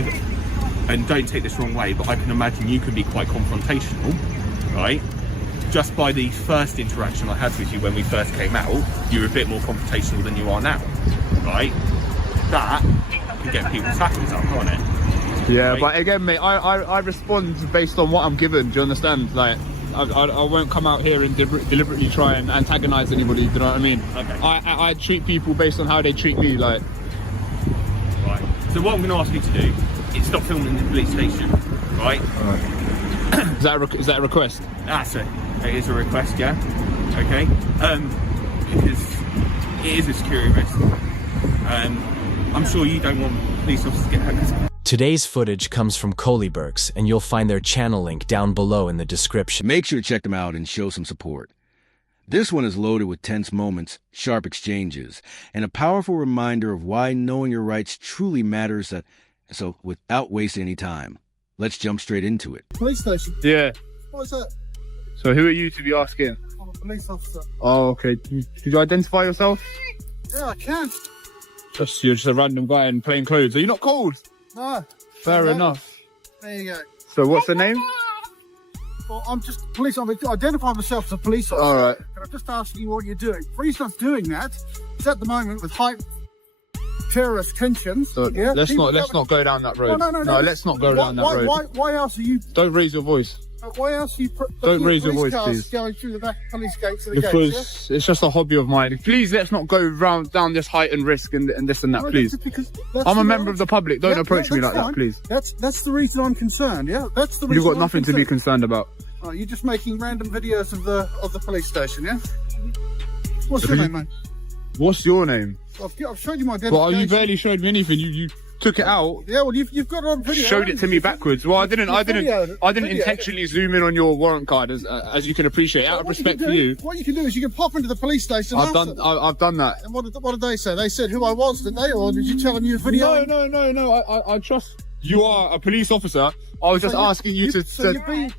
and don't take this wrong way, but I can imagine you can be quite confrontational, right? Just by the first interaction I had with you when we first came out, you were a bit more confrontational than you are now, right? That can get people's hackles up, can't it? Yeah, right? But again, mate, I respond based on what I'm given. Do you understand? Like, I won't come out here and deliberately try and antagonise anybody. Do you know what I mean? Okay. I treat people based on how they treat me. Like, right. So what I'm going to ask you to do is stop filming in the police station, right? Is that a request? It is a request, yeah. Okay. Because it is a security risk. I'm sure you don't want police officers to get hurt. Today's footage comes from Coleybergs, and you'll find their channel link down below in the description. Make sure to check them out and show some support. This one is loaded with tense moments, sharp exchanges, and a powerful reminder of why knowing your rights truly matters. So without wasting any time, let's jump straight into it. Police station? Yeah. What is that? So who are you to be asking? I'm a police officer. Oh, okay. Did you identify yourself? Yeah, I can. You're just a random guy in plain clothes. Are you not cold? No. Fair enough. There you go. So what's the name? Well, I'm just police. I'm identifying myself as a police officer. All right. And I'm just asking you what you're doing. The reason I'm doing that is at the moment with high terrorist tensions. So yeah, let's not go down that road. No, let's not go down that road. Why else are you? Don't raise your voice. Why else are you? Don't raise your voice, cars please. Going through the back police gates. Of the Because gates, it's just a hobby of mine. Please, let's not go down this heightened risk and this and that, please. I'm a member of the public. Don't approach me like that, please. That's the reason I'm concerned. Yeah, that's the reason. You've got nothing to be concerned about. Oh, you're just making random videos of the police station, yeah? What's your name, mate? What's your name? I've showed you my identification. Well, you barely showed me anything. You took it out. Yeah, well, you've got it on video. Showed it to me backwards. Well, I didn't intentionally zoom in on your warrant card, as you can appreciate, out of respect for you. What you can do is you can pop into the police station. I've done that. And what did they say? They said who I was, didn't they? Or did you tell them your video? No. I trust you are a police officer. I was just asking you to. So you've been.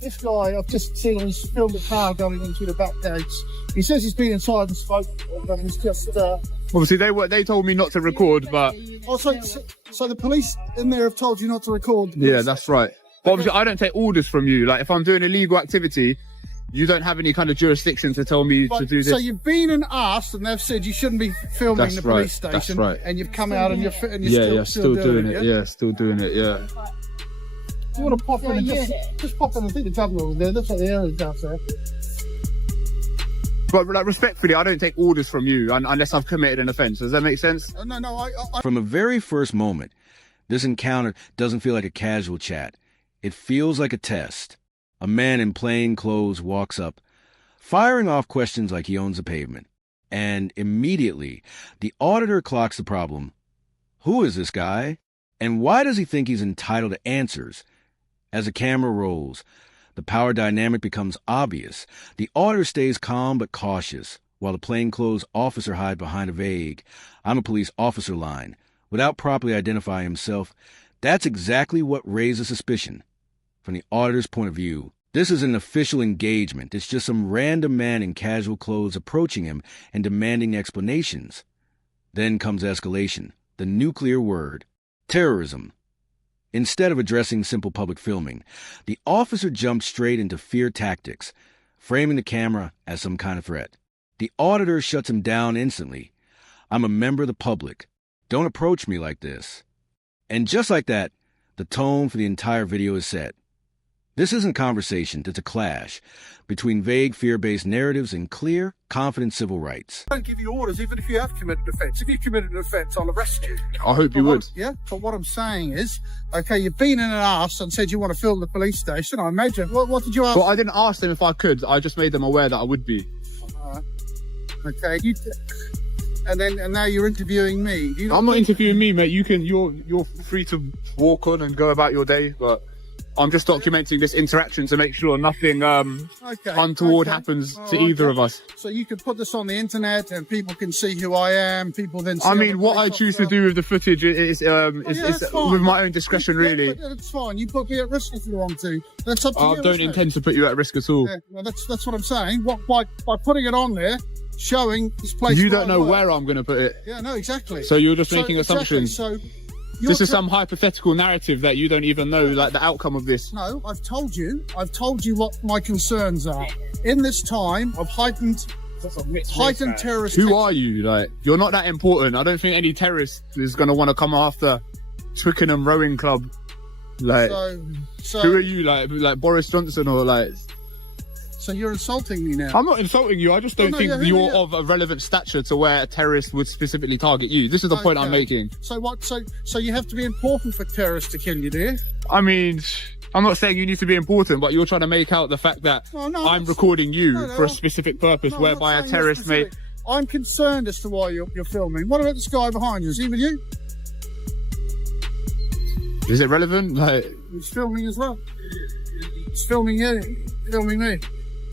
This guy, I've just seen him filmed the car going into the back gates. He says he's been inside and spoke, but he's just. Obviously, they told me not to record, but. Oh, so the police in there have told you not to record? Yeah, that's right. But obviously, I don't take orders from you. Like, if I'm doing illegal activity, you don't have any kind of jurisdiction to tell me to do this. So you've been and asked, and they've said you shouldn't be filming the police station. That's right. And you've come out and you're still doing it. Yeah, still doing it. Yeah. You want to pop in and just pop in. I think the governor was there. That's what the area down there. But like, respectfully, I don't take orders from you unless I've committed an offence. Does that make sense? No. From the very first moment, this encounter doesn't feel like a casual chat. It feels like a test. A man in plain clothes walks up, firing off questions like he owns the pavement. And immediately, the auditor clocks the problem. Who is this guy? And why does he think he's entitled to answers? As the camera rolls, the power dynamic becomes obvious. The auditor stays calm but cautious, while the plainclothes officer hides behind a vague, "I'm a police officer" line, without properly identifying himself. That's exactly what raises suspicion. From the auditor's point of view, this is an official engagement. It's just some random man in casual clothes approaching him and demanding explanations. Then comes escalation, the nuclear word, terrorism. Instead of addressing simple public filming, the officer jumped straight into fear tactics, framing the camera as some kind of threat. The auditor shuts him down instantly. "I'm a member of the public. Don't approach me like this." And just like that, the tone for the entire video is set. This isn't a conversation, it's a clash between vague, fear-based narratives and clear, confident civil rights. I don't give you orders even if you have committed an offence. If you've committed an offence, I'll arrest you. I hope you would. Yeah, but what I'm saying is, okay, you've been in and asked and said you want to film the police station. I imagine. What did you ask? Well, I didn't ask them if I could. I just made them aware that I would be. Okay, and now you're interviewing me. I'm not interviewing me, mate. You're free to walk on and go about your day, but I'm just documenting this interaction to make sure nothing untoward happens to either of us. So you can put this on the internet and people can see who I am. People then see. I mean, what I choose to do with the footage is with my own discretion, really. It's fine. You put me at risk if you want to. That's up to you. I don't intend to put you at risk at all. Yeah, well, that's what I'm saying. By putting it on there, showing this place. You don't know where I'm going to put it. Yeah, no, exactly. So you're just making assumptions. So This is some hypothetical narrative that you don't even know, like, the outcome of this. No, I've told you what my concerns are. In this time of heightened terrorist... Who are you? Like, you're not that important. I don't think any terrorist is going to want to come after Twickenham Rowing Club. Like, so who are you? Like Boris Johnson or like... So you're insulting me now. I'm not insulting you. I just don't think you're of a relevant stature to where a terrorist would specifically target you. This is the point I'm making. So what? So you have to be important for terrorists to kill you, do you? I mean, I'm not saying you need to be important, but you're trying to make out the fact that I'm recording you for a specific purpose, whereby a terrorist may... I'm concerned as to why you're filming. What about this guy behind you? Is he with you? Is it relevant? Like, he's filming as well. He's filming you, filming me.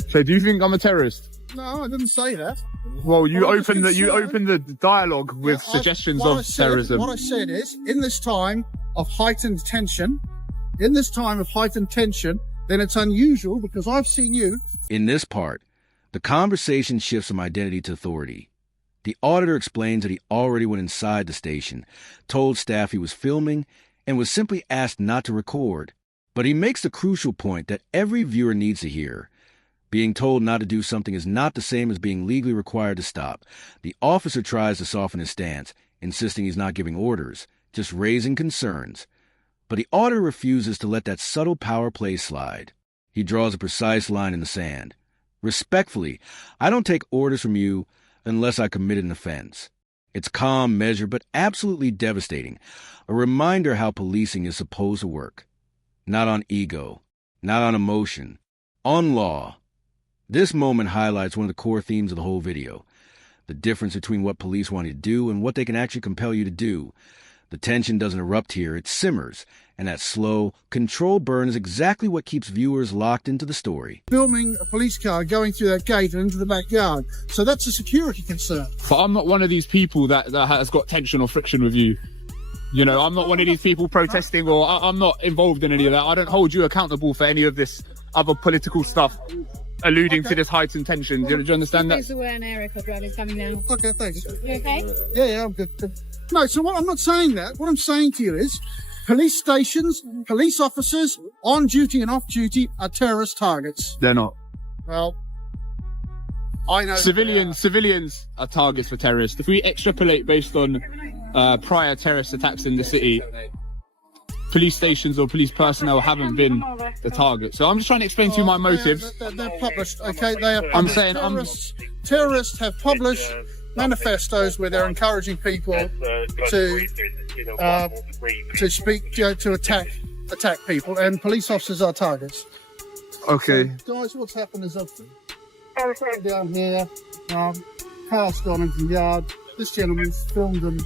So do you think I'm a terrorist? No, I didn't say that. Well, you opened the dialogue with suggestions of terrorism. What I said is, in this time of heightened tension, then it's unusual because I've seen you. In this part, the conversation shifts from identity to authority. The auditor explains that he already went inside the station, told staff he was filming, and was simply asked not to record. But he makes the crucial point that every viewer needs to hear. Being told not to do something is not the same as being legally required to stop. The officer tries to soften his stance, insisting he's not giving orders, just raising concerns. But the auditor refuses to let that subtle power play slide. He draws a precise line in the sand. Respectfully, I don't take orders from you unless I committed an offense. It's calm, measured, but absolutely devastating. A reminder how policing is supposed to work. Not on ego, not on emotion, on law. This moment highlights one of the core themes of the whole video. The difference between what police want you to do and what they can actually compel you to do. The tension doesn't erupt here, it simmers, and that slow, controlled burn is exactly what keeps viewers locked into the story. Filming a police car going through that gate and into the backyard. So that's a security concern. But I'm not one of these people that has got tension or friction with you. You know, I'm not one of these people protesting, or I'm not involved in any of that. I don't hold you accountable for any of this other political stuff alluding to this heightened tension. Do you understand that? Please aware an area code driving coming now. Okay, thanks. You okay? Yeah, I'm good. No, so I'm not saying that. What I'm saying to you is police stations, police officers on duty and off duty are terrorist targets. They're not. Well, I know. Civilians are targets for terrorists. If we extrapolate based on prior terrorist attacks in the city, police stations or police personnel haven't been the target. So I'm just trying to explain to you my motives. They're published, okay? They are published. Terrorists have published manifestos where they're encouraging people to speak, to attack people, and police officers are targets. Okay. So, guys, what's happened is I've down here, car's gone into the yard. This gentleman's filmed them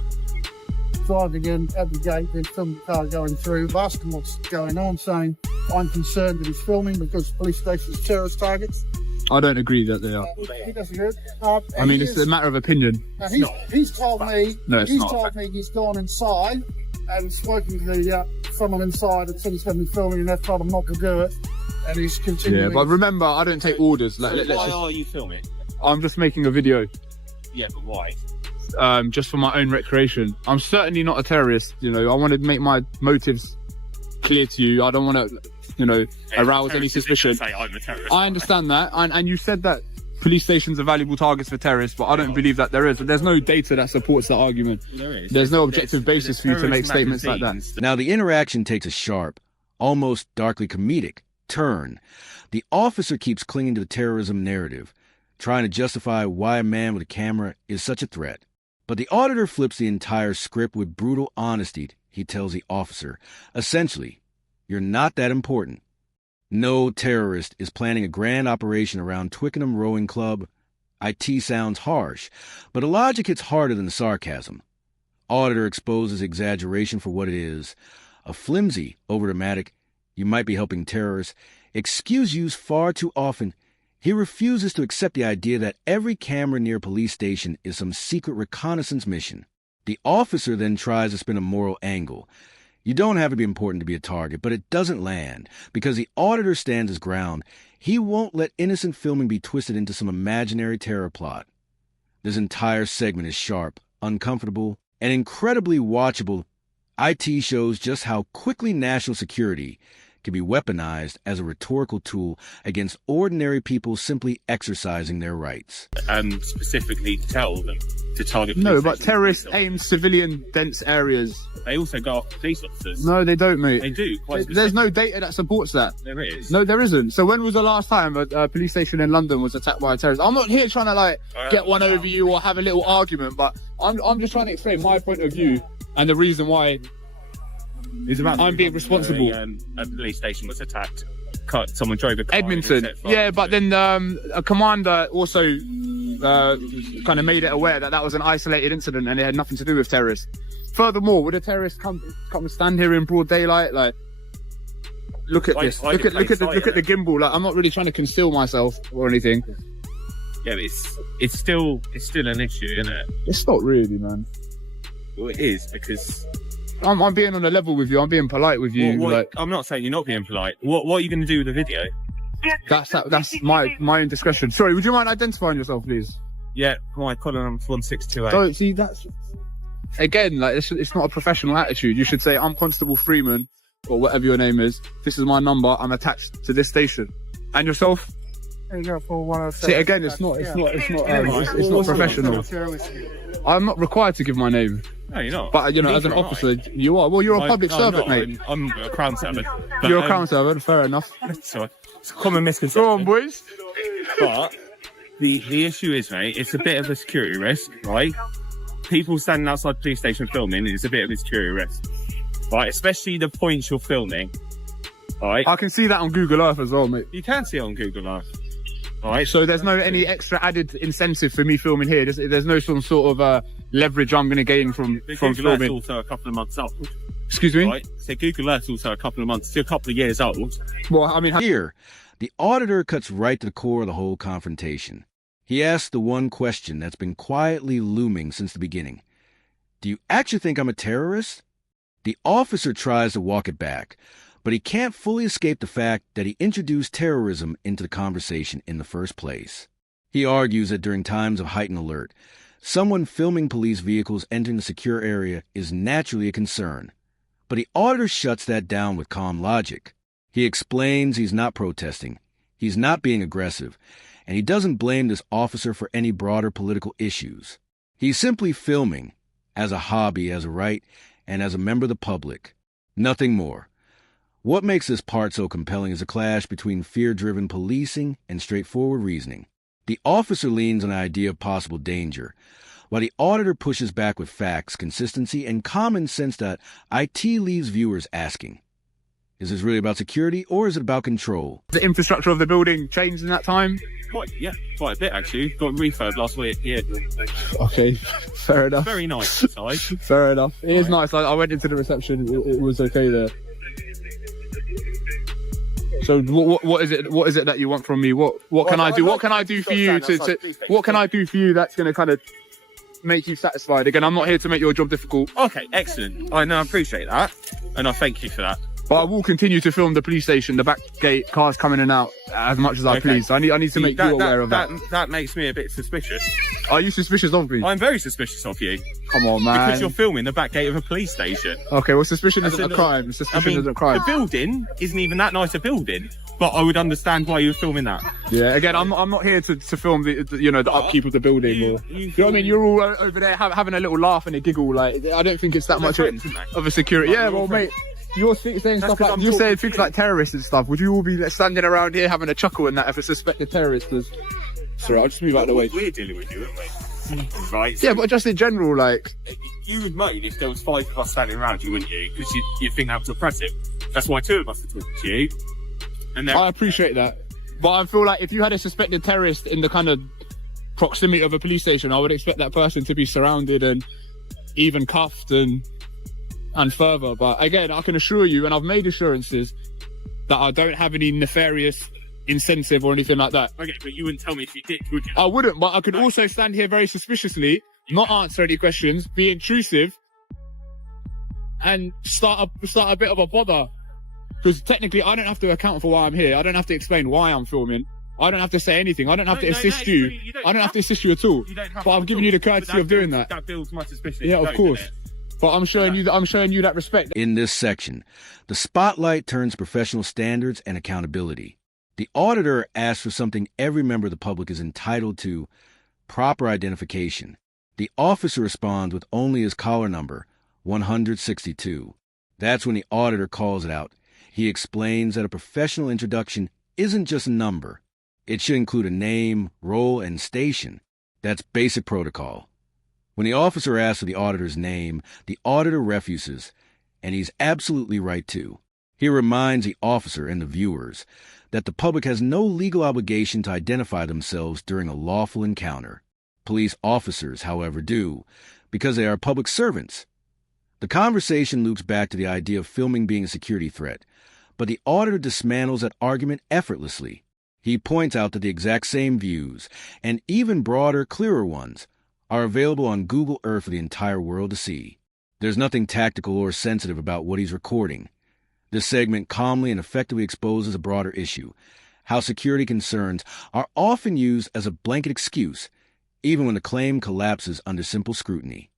driving in at the gate, then filmed the car going through, asking what's going on, saying I'm concerned that he's filming because police stations are terrorist targets. I don't agree that they are. He doesn't agree. I mean, it's a matter of opinion. He's told me. No, it's not. Told me he's gone inside and spoken to someone inside and said he's going to be filming, and they've told him not to do it. And he's continuing. Yeah, but remember, I don't take orders. Like, why are you filming? I'm just making a video. Yeah, but why? Just for my own recreation. I'm certainly not a terrorist. You know, I want to make my motives clear to you. I don't want to, arouse any suspicion. Say I'm a terrorist. I understand that, and you said that police stations are valuable targets for terrorists, but I don't believe that there is. There's no data that supports that argument. There is. There's no objective basis for you to make statements like that. Now the interaction takes a sharp, almost darkly comedic turn. The officer keeps clinging to the terrorism narrative, trying to justify why a man with a camera is such a threat. But the auditor flips the entire script with brutal honesty. He tells the officer, essentially, you're not that important. No terrorist is planning a grand operation around Twickenham Rowing Club. IT sounds harsh, but the logic hits harder than the sarcasm. Auditor exposes exaggeration for what it is, a flimsy, overdramatic, you might be helping terrorists, excuse used far too often. He refuses to accept the idea that every camera near a police station is some secret reconnaissance mission. The officer then tries to spin a moral angle. You don't have to be important to be a target, but it doesn't land. Because the auditor stands his ground, he won't let innocent filming be twisted into some imaginary terror plot. This entire segment is sharp, uncomfortable, and incredibly watchable IT shows just how quickly national security can be weaponized as a rhetorical tool against ordinary people simply exercising their rights. And specifically tell them to target No, police but stations. terrorists aim civilian dense areas. They also go after police officers. No, they don't, mate. They do. Quite There's no data that supports that. There is. No, there isn't. So when was the last time a police station in London was attacked by a terrorist? I'm not here trying to like get one over you or have a little argument, but I'm just trying to explain my point of view and the reason why I'm being responsible. A police station was attacked. Someone drove a car. Edmonton. Yeah, but then a commander also kind of made it aware that was an isolated incident and it had nothing to do with terrorists. Furthermore, would a terrorist come and stand here in broad daylight? Like, look at this. Look at the gimbal. Like, I'm not really trying to conceal myself or anything. Yeah, but it's still an issue, isn't it? It's not really, man. Well, it is, because I'm being on a level with you. I'm being polite with you. Like, I'm not saying you're not being polite. What are you going to do with the video? that's my own discretion. Sorry, would you mind identifying yourself, please? Yeah, my column number 1628. Don't see that's again like it's not a professional attitude. You should say, I'm Constable Freeman or whatever your name is. This is my number. I'm attached to this station. And yourself? There you go for 107. See, again, it's not professional. I'm not required to give my name. No, you're not. But, you know, as an officer, you are. Well, you're a public servant, mate. I'm a crown servant. But, You're a crown servant, fair enough. So it's a common misconception. Go on, boys. But the issue is, mate, it's a bit of a security risk, right? People standing outside the police station filming is a bit of a security risk, right? Especially the points you're filming, right? I can see that on Google Earth as well, mate. You can see it on Google Earth, right? So there's no any extra added incentive for me filming here. There's no some sort of leverage I'm going to gain from Google Earth's filming. also a couple of months old. Excuse me? Right? So Google Earth's also a couple of years old. Well, I mean, Here, the auditor cuts right to the core of the whole confrontation. He asks the one question that's been quietly looming since the beginning. Do you actually think I'm a terrorist? The officer tries to walk it back, but he can't fully escape the fact that he introduced terrorism into the conversation in the first place. He argues that during times of heightened alert, someone filming police vehicles entering the secure area is naturally a concern. But the auditor shuts that down with calm logic. He explains he's not protesting, he's not being aggressive, and he doesn't blame this officer for any broader political issues. He's simply filming, as a hobby, as a right, and as a member of the public. Nothing more. What makes this part so compelling is a clash between fear-driven policing and straightforward reasoning. The officer leans on the idea of possible danger, while the auditor pushes back with facts, consistency, and common sense that IT leaves viewers asking, is this really about security, or is it about control? the infrastructure of the building changed in that time. Quite a bit actually. Got refurb last week. Yeah, Okay, fair enough. very nice inside. Fair enough. It is nice. I went into the reception. It was okay there. So what is it? What is it that you want from me? What can I do? What can I do for you what can I do for you that's going to kind of make you satisfied? Again, I'm not here to make your job difficult, Okay, excellent. I appreciate that, and I thank you for that. but I will continue to film the police station, the back gate, cars coming in and out as much as I please. I need to make you aware of that. That makes me a bit suspicious. Are you suspicious of me? I'm very suspicious of you Come on, man. because you're filming the back gate of a police station. Okay, well, suspicion That's isn't a a- crime. Suspicion isn't a crime. The building isn't even that nice a building, but I would understand why you were filming that. Yeah, again, I'm not here to film the upkeep of the building. You know what I mean? You're all over there having a little laugh and a giggle. Like, I don't think it's that much friends, aren't they? of a security. Yeah, well, mate, you're saying stuff 'cause like I'm you're saying talking things like terrorists and stuff. Would you all be standing around here having a chuckle and that if a suspected terrorist was? Sorry, I'll just move out of the way. We're dealing with you, aren't we? Right. Yeah, but just in general, like, You would mind if there was 5 of us standing around you, wouldn't you? Because you'd think that was oppressive. That's why 2 of us are talking to you. And then I appreciate that, but I feel like if you had a suspected terrorist in the kind of proximity of a police station, I would expect that person to be surrounded and even cuffed and further. But again, I can assure you, and I've made assurances, that I don't have any nefarious incentive or anything like that. okay, but you wouldn't tell me if you did, would you? I wouldn't, but I could also stand here very suspiciously, not answer any questions, be intrusive, and start a bit of a bother. Because technically, I don't have to account for why I'm here. I don't have to explain why I'm filming. I don't have to say anything. I don't have to assist you. I don't have to assist you at all. You don't have But to I'm giving at you the all. courtesy But of doing builds- that. That builds my suspicion. Yeah, You of don't, course. doesn't it? But I'm showing you that respect. In this section, the spotlight turns to professional standards and accountability. The auditor asks for something every member of the public is entitled to: proper identification. The officer responds with only his collar number, 162. That's when the auditor calls it out. He explains that a professional introduction isn't just a number. It should include a name, role, and station. That's basic protocol. When the officer asks for the auditor's name, the auditor refuses, and he's absolutely right too. He reminds the officer and the viewers that the public has no legal obligation to identify themselves during a lawful encounter. Police officers, however, do, because they are public servants. The conversation loops back to the idea of filming being a security threat, but the auditor dismantles that argument effortlessly. He points out that the exact same views, and even broader, clearer ones, are available on Google Earth for the entire world to see. There's nothing tactical or sensitive about what he's recording. This segment calmly and effectively exposes a broader issue: how security concerns are often used as a blanket excuse, even when the claim collapses under simple scrutiny.